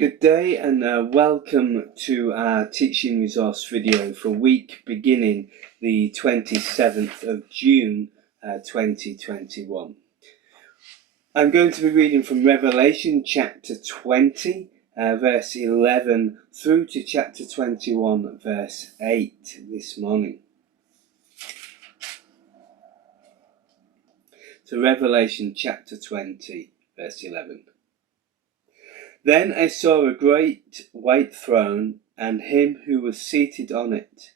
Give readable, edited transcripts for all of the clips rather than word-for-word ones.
Good day and welcome to our teaching resource video for week beginning the 27th of June 2021. I'm going to be reading from Revelation chapter 20 verse 11 through to chapter 21 verse 8 this morning. So Revelation chapter 20 verse 11. Then I saw a great white throne, and him who was seated on it.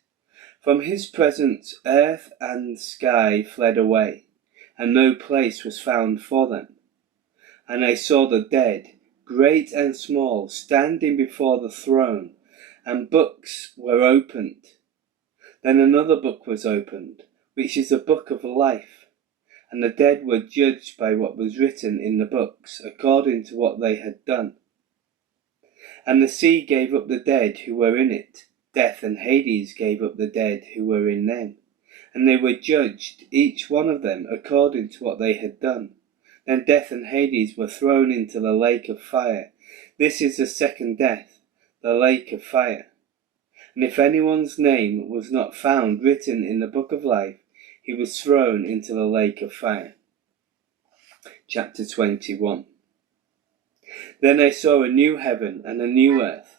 From his presence earth and sky fled away, and no place was found for them. And I saw the dead, great and small, standing before the throne, and books were opened. Then another book was opened, which is the book of life. And the dead were judged by what was written in the books, according to what they had done. And the sea gave up the dead who were in it. Death and Hades gave up the dead who were in them. And they were judged, each one of them, according to what they had done. Then death and Hades were thrown into the lake of fire. This is the second death, the lake of fire. And if anyone's name was not found written in the book of life, he was thrown into the lake of fire. Chapter 21. Then I saw a new heaven and a new earth,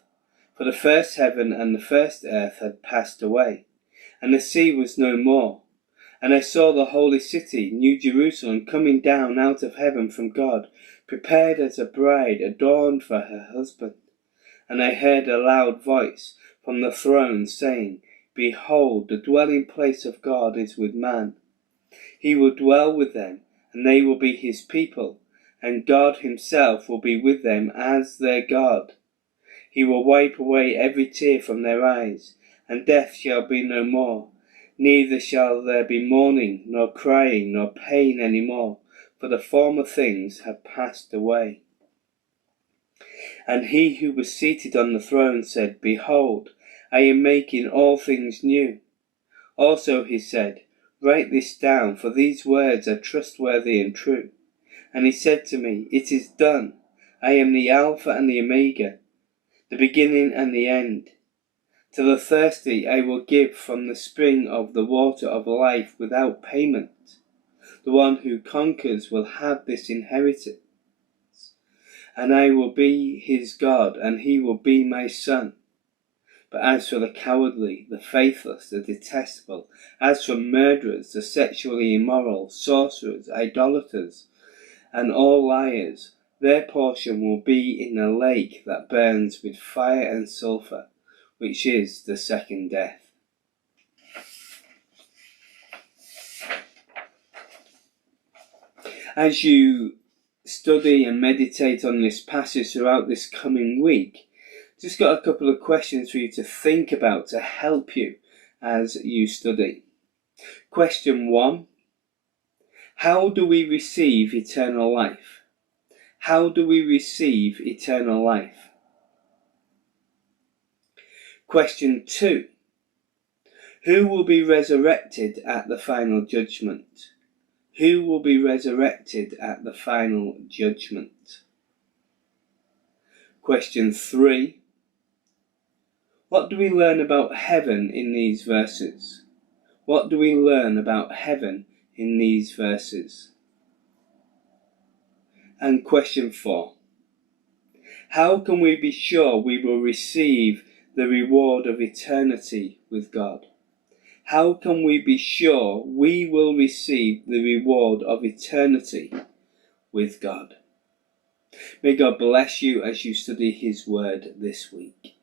for the first heaven and the first earth had passed away, and the sea was no more. And I saw the holy city, New Jerusalem, coming down out of heaven from God, prepared as a bride adorned for her husband. And I heard a loud voice from the throne saying, Behold, the dwelling place of God is with man. He will dwell with them, and they will be his people. And God himself will be with them as their God. He will wipe away every tear from their eyes, and death shall be no more. Neither shall there be mourning, nor crying, nor pain any more, for the former things have passed away. And he who was seated on the throne said, Behold, I am making all things new. Also he said, Write this down, for these words are trustworthy and true. And he said to me, It is done. I am the Alpha and the Omega, the beginning and the end. To the thirsty I will give from the spring of the water of life without payment. The one who conquers will have this inheritance. And I will be his God, and he will be my son. But as for the cowardly, the faithless, the detestable, as for murderers, the sexually immoral, sorcerers, idolaters, and all liars, their portion will be in a lake that burns with fire and sulphur, which is the second death. As you study and meditate on this passage throughout this coming week, just got a couple of questions for you to think about to help you as you study. Question 1. How do we receive eternal life? How do we receive eternal life? Question 2. Who will be resurrected at the final judgment? Who will be resurrected at the final judgment? Question 3. What do we learn about heaven in these verses? What do we learn about heaven in these verses? And question 4. How can we be sure we will receive the reward of eternity with God? How can we be sure we will receive the reward of eternity with God? May God bless you as you study his word this week.